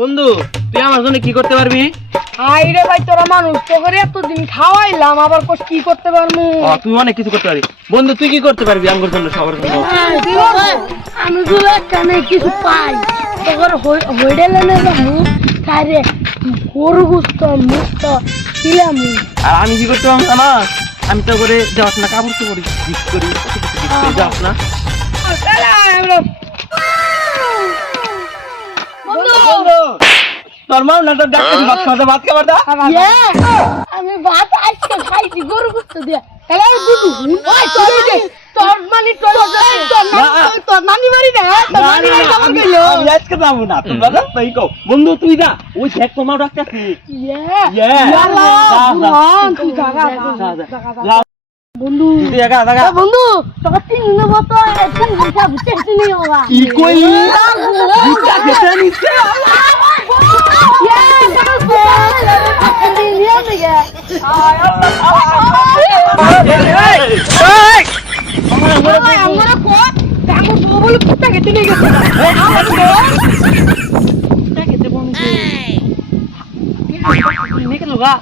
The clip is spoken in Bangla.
বন্ধু তুই আমার জন্য কি করতে পারবি? আইরে ভাই তোরা মানুষ তোকে এতদিন খাওয়াইলাম আবার কি করতে পারবো? তুই অনেক কিছু করতে পারবি। বন্ধু তুই কি করতে পারবি আমার জন্য, সবার জন্য? আমি যদি এখানে কিছু পাই তোর হইডেলে না যাবো তাইরে গরু গুস্ত মুক্ত ছিলাম। আর আমি কি করতে পারবো না? আমি তো করে যাস না, কাপড় তো করি, গিফট করি, কত কিছু gift করি, যাস না? তোর মা না তোর ডাক্তার ভাত খাওয়া, ভাত খাবার দা। আমি ভাত আজকে খাইছি গরু গুস্ত দিয়া। তাহলে আর বুঝু তোর মানে তোর নানি বাড়ি না তোর নানি বাড়ি কেমন গেল? আমি আজকে যাবো না, তোমরা যা, তাই কও। বন্ধু তুই যা, ওই দেখ তোমার ডাক্তার বন্ধু বন্ধু তোর 3 দিনের মতো 3 ঘন্টা বুঝতে নিয়ে বাবা কি কইলি? বুঝটা খেতে নিছে। আমরা